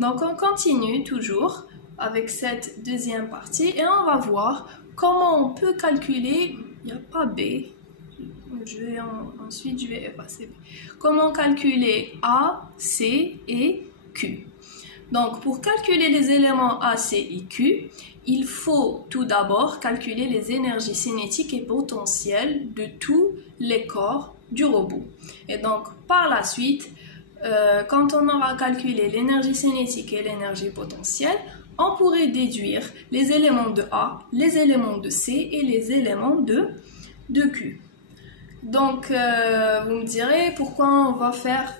Donc on continue toujours avec cette deuxième partie et on va voir comment on peut calculer, il n'y a pas B, ensuite je vais effacer B. Comment calculer A, C et Q. Donc pour calculer les éléments A, C et Q, il faut tout d'abord calculer les énergies cinétiques et potentielles de tous les corps du robot. Et donc par la suite, quand on aura calculé l'énergie cinétique et l'énergie potentielle, on pourrait déduire les éléments de A, les éléments de C et les éléments de Q. Donc, vous me direz pourquoi on va faire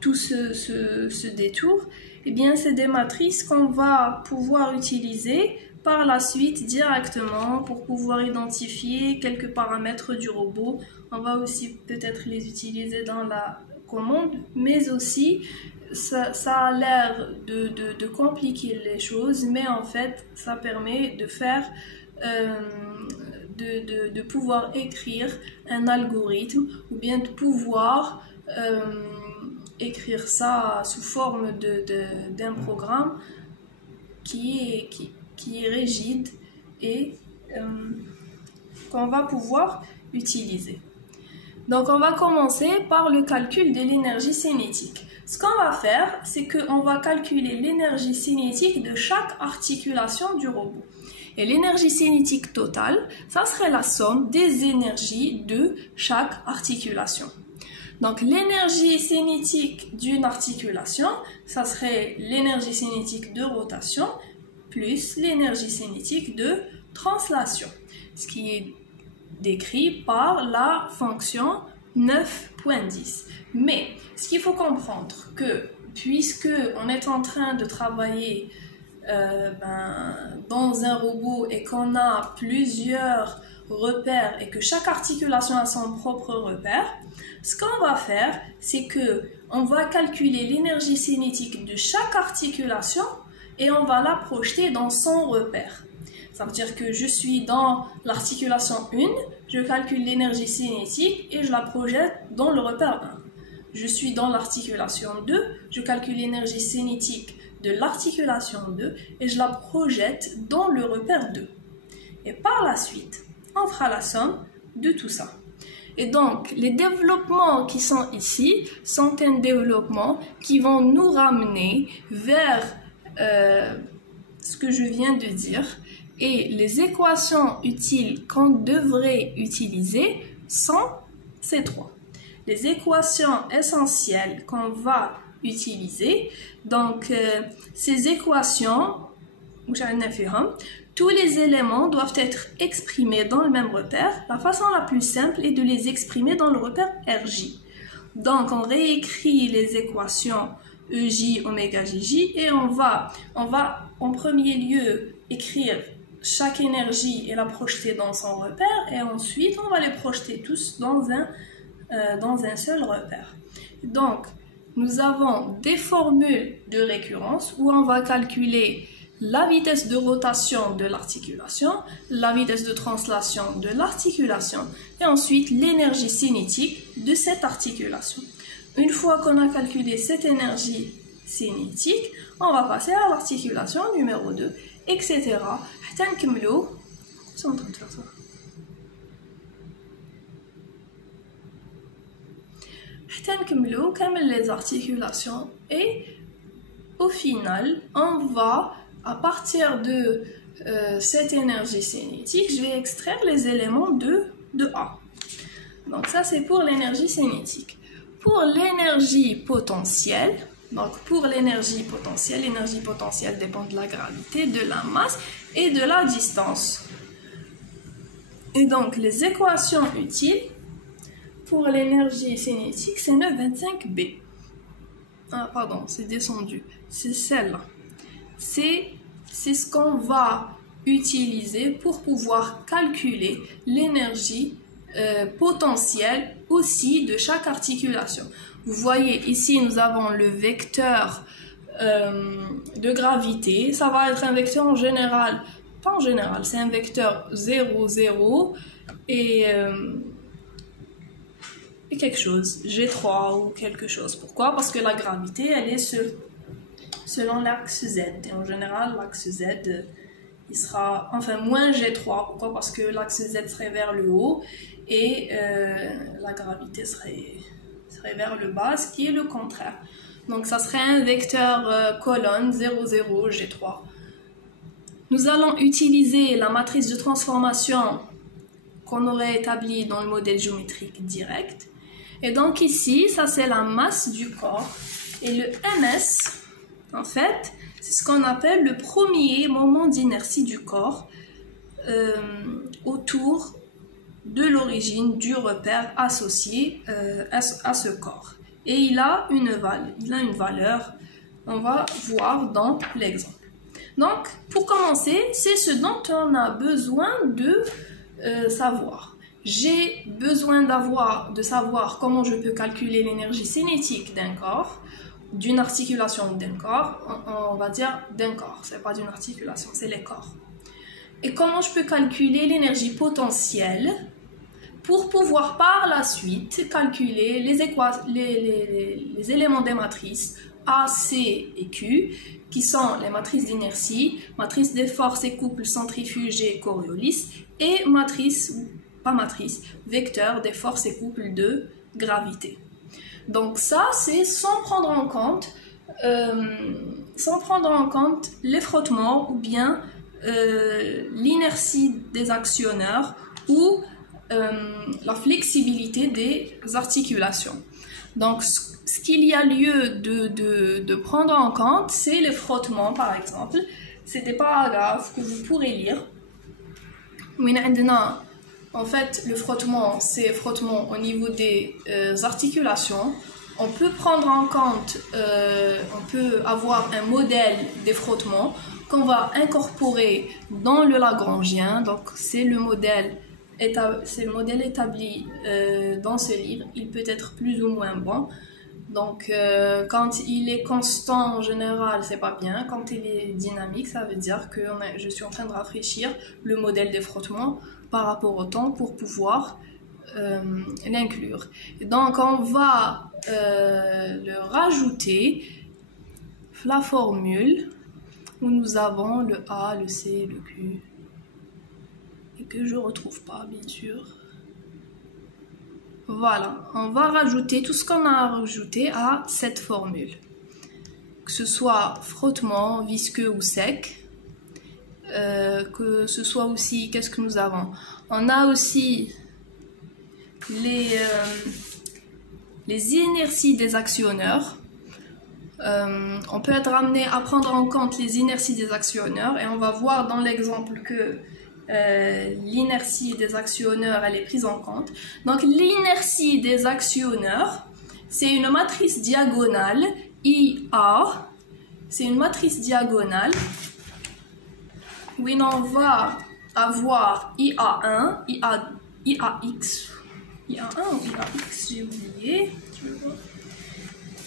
tout ce détour. Eh bien, c'est des matrices qu'on va pouvoir utiliser par la suite directement pour pouvoir identifier quelques paramètres du robot. On va aussi peut-être les utiliser dans la commande, mais aussi ça a l'air de compliquer les choses, mais en fait ça permet de faire de pouvoir écrire un algorithme ou bien de pouvoir écrire ça sous forme d'un programme qui est rigide et qu'on va pouvoir utiliser. Donc on va commencer par le calcul de l'énergie cinétique. Ce qu'on va faire, c'est qu'on va calculer l'énergie cinétique de chaque articulation du robot. Et l'énergie cinétique totale, ça serait la somme des énergies de chaque articulation. Donc l'énergie cinétique d'une articulation, ça serait l'énergie cinétique de rotation plus l'énergie cinétique de translation, ce qui est décrit par la fonction 9.10. Mais ce qu'il faut comprendre, que puisque on est en train de travailler dans un robot et qu'on a plusieurs repères et que chaque articulation a son propre repère, ce qu'on va faire, c'est que on va calculer l'énergie cinétique de chaque articulation et on va la projeter dans son repère. Ça veut dire que je suis dans l'articulation 1, je calcule l'énergie cinétique et je la projette dans le repère 1. Je suis dans l'articulation 2, je calcule l'énergie cinétique de l'articulation 2 et je la projette dans le repère 2. Et par la suite, on fera la somme de tout ça. Et donc, les développements qui sont ici sont un développement qui vont nous ramener vers ce que je viens de dire. Et les équations utiles qu'on devrait utiliser sont ces trois. Les équations essentielles qu'on va utiliser, donc ces équations, tous les éléments doivent être exprimés dans le même repère. La façon la plus simple est de les exprimer dans le repère RJ. Donc on réécrit les équations EJ, oméga JJ et on va en premier lieu écrire chaque énergie et la projeter dans son repère et ensuite on va les projeter tous dans un seul repère. Donc nous avons des formules de récurrence où on va calculer la vitesse de rotation de l'articulation, la vitesse de translation de l'articulation et ensuite l'énergie cinétique de cette articulation. Une fois qu'on a calculé cette énergie cinétique, on va passer à l'articulation numéro 2, etc. C'est en train de faire ça. Les articulations et au final, on va, à partir de cette énergie cinétique, je vais extraire les éléments de A. Donc ça, c'est pour l'énergie cinétique. Pour l'énergie potentielle, l'énergie potentielle dépend de la gravité, de la masse et de la distance. Et donc, les équations utiles pour l'énergie cinétique, c'est 9,25B. Ah, pardon, c'est descendu. C'est celle-là. C'est ce qu'on va utiliser pour pouvoir calculer l'énergie potentielle aussi de chaque articulation. Vous voyez ici, nous avons le vecteur de gravité. Ça va être un vecteur en général, pas en général, c'est un vecteur 0, 0 et quelque chose, G3 ou quelque chose. Pourquoi? Parce que la gravité, elle est selon l'axe Z. Et en général, l'axe Z, il sera, enfin, moins G3. Pourquoi? Parce que l'axe Z serait vers le haut et la gravité serait vers le bas, ce qui est le contraire. Donc, ça serait un vecteur colonne 0, 0, G3. Nous allons utiliser la matrice de transformation qu'on aurait établie dans le modèle géométrique direct. Et donc ici, ça c'est la masse du corps. Et le ms, en fait, c'est ce qu'on appelle le premier moment d'inertie du corps autour de l'origine du repère associé à ce corps. Et il a une valeur, on va voir dans l'exemple. Donc, pour commencer, c'est ce dont on a besoin de savoir. J'ai besoin de savoir comment je peux calculer l'énergie cinétique d'un corps, d'une articulation d'un corps, on va dire d'un corps, c'est pas d'une articulation, c'est les corps. Et comment je peux calculer l'énergie potentielle pour pouvoir par la suite calculer les éléments des matrices A, C et Q, qui sont les matrices d'inertie, matrice des forces et couples centrifuges et Coriolis, et vecteur des forces et couples de gravité. Donc ça, c'est sans prendre en compte les frottements ou bien l'inertie des actionneurs ou la flexibilité des articulations. Donc, ce qu'il y a lieu de prendre en compte, c'est les frottements, par exemple. C'est des paragraphes que vous pourrez lire. En fait, le frottement, c'est frottement au niveau des articulations. On peut prendre en compte, on peut avoir un modèle des frottements qu'on va incorporer dans le Lagrangien. Donc, c'est le modèle établi dans ce livre. Il peut être plus ou moins bon. Donc, quand il est constant en général, c'est pas bien. Quand il est dynamique, ça veut dire que je suis en train de rafraîchir le modèle des frottements par rapport au temps pour pouvoir l'inclure. Donc, on va le rajouter la formule où nous avons le A, le C, le Q, et que je ne retrouve pas, bien sûr. Voilà, on va rajouter tout ce qu'on a rajouté à cette formule. Que ce soit frottement, visqueux ou sec. Que ce soit aussi, qu'est-ce que nous avons? On a aussi les inerties des actionneurs. On peut être amené à prendre en compte les inerties des actionneurs et on va voir dans l'exemple que l'inertie des actionneurs, elle est prise en compte. Donc l'inertie des actionneurs, c'est une matrice diagonale IA. C'est une matrice diagonale où on va avoir IA1, IAX, IA1 ou IAX, j'ai oublié.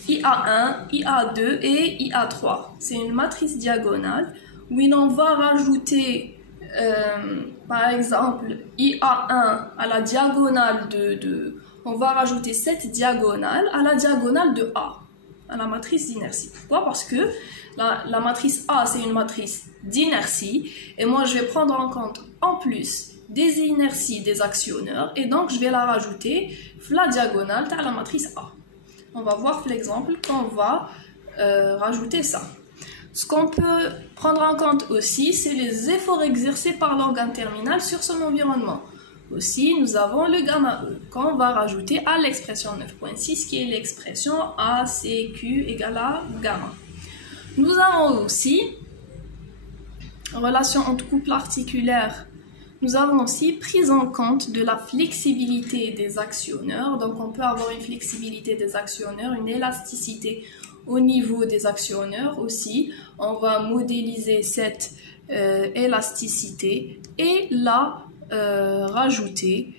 IA1, IA2 et IA3. C'est une matrice diagonale où on va rajouter par exemple IA1 à la diagonale on va rajouter cette diagonale à la diagonale de A, à la matrice d'inertie. Pourquoi? Parce que la matrice A, c'est une matrice d'inertie et moi je vais prendre en compte en plus des inerties des actionneurs et donc je vais la rajouter la diagonale à la matrice A. On va voir l'exemple quand on va rajouter ça. Ce qu'on peut prendre en compte aussi, c'est les efforts exercés par l'organe terminal sur son environnement. Aussi, nous avons le gamma E, qu'on va rajouter à l'expression 9.6, qui est l'expression ACQ égale à gamma. Nous avons aussi, relation entre couple articulaire, nous avons aussi prise en compte de la flexibilité des actionneurs. Donc, on peut avoir une flexibilité des actionneurs, une élasticité au niveau des actionneurs aussi. On va modéliser cette élasticité et la rajouter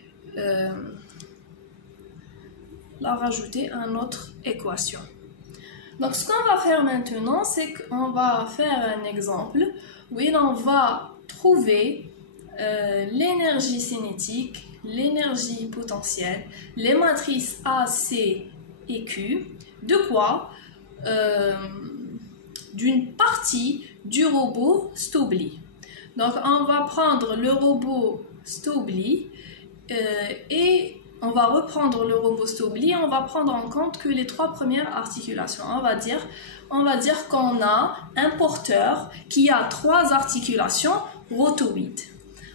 à notre équation. Donc, ce qu'on va faire maintenant, c'est qu'on va faire un exemple où on va trouver l'énergie cinétique l'énergie potentielle, les matrices A, C et Q, de quoi? D'une partie du robot Stobli. Donc on va prendre le robot Stobli et on va reprendre le robot Stobli et on va prendre en compte que les trois premières articulations. On va dire qu'on a un porteur qui a trois articulations rotoïdes.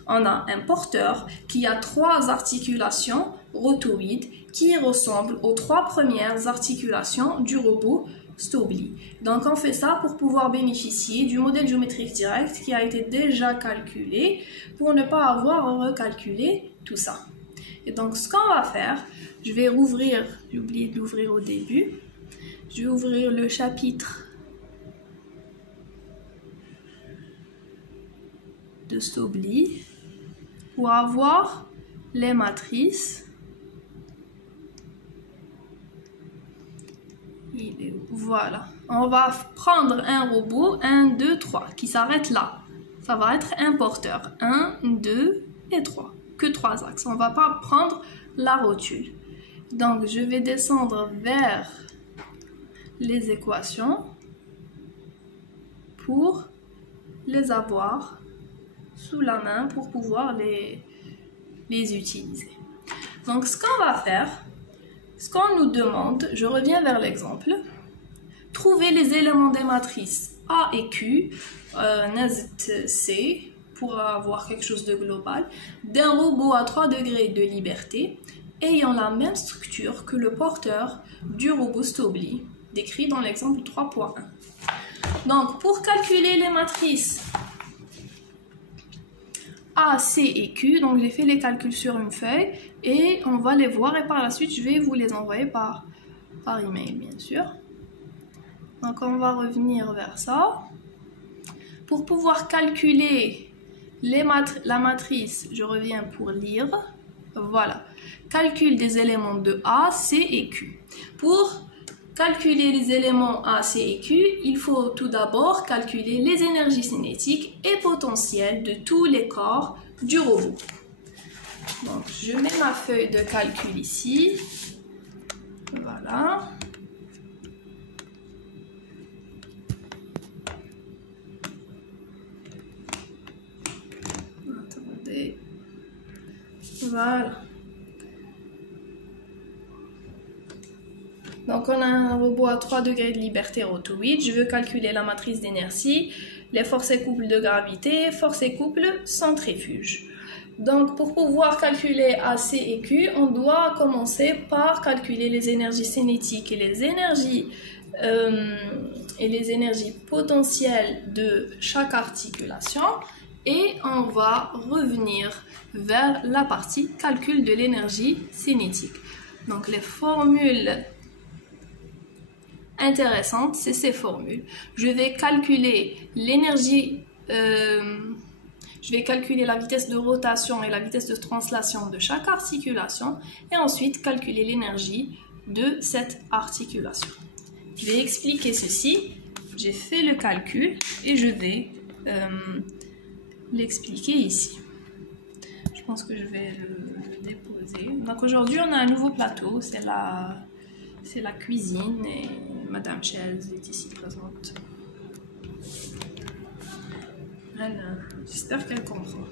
On a un porteur qui a trois articulations rotoïdes qui ressemblent aux trois premières articulations du robot Stobli. Donc on fait ça pour pouvoir bénéficier du modèle géométrique direct qui a été déjà calculé pour ne pas avoir à recalculer tout ça. Et donc ce qu'on va faire, je vais rouvrir, j'ai oublié de l'ouvrir au début, je vais ouvrir le chapitre de Stobli pour avoir les matrices. Voilà, on va prendre un robot 1, 2, 3 qui s'arrête là. Ça va être un porteur 1, 2 et 3, que 3 axes. On ne va pas prendre la rotule. Donc je vais descendre vers les équations pour les avoir sous la main pour pouvoir les utiliser. Donc ce qu'on va faire, ce qu'on nous demande, je reviens vers l'exemple, trouver les éléments des matrices A et Q, n'hésite C, pour avoir quelque chose de global, d'un robot à 3 degrés de liberté, ayant la même structure que le porteur du robot Stobli, décrit dans l'exemple 3.1. Donc pour calculer les matrices A, C et Q, donc j'ai fait les calculs sur une feuille et on va les voir et par la suite je vais vous les envoyer par email bien sûr. Donc on va revenir vers ça. Pour pouvoir calculer la matrice, je reviens pour lire. Voilà, calcul des éléments de A, C et Q. Pour calculer les éléments A, C et Q, il faut tout d'abord calculer les énergies cinétiques et potentielles de tous les corps du robot. Donc, je mets ma feuille de calcul ici. Voilà. Attendez. Voilà. Donc on a un robot à 3 degrés de liberté rotoïde. Je veux calculer la matrice d'inertie, les forces et couples de gravité, forces et couples centrifuges. Donc pour pouvoir calculer A, C et Q, on doit commencer par calculer les énergies cinétiques et les énergies potentielles de chaque articulation. Et on va revenir vers la partie calcul de l'énergie cinétique. Donc les formules intéressante, c'est ces formules. Je vais calculer l'énergie, je vais calculer la vitesse de rotation et la vitesse de translation de chaque articulation et ensuite calculer l'énergie de cette articulation. Je vais expliquer ceci. J'ai fait le calcul et je vais l'expliquer ici. Je pense que je vais le déposer. Donc aujourd'hui, on a un nouveau plateau, c'est la cuisine et Madame Chaise est ici présente. J'espère qu'elle comprend.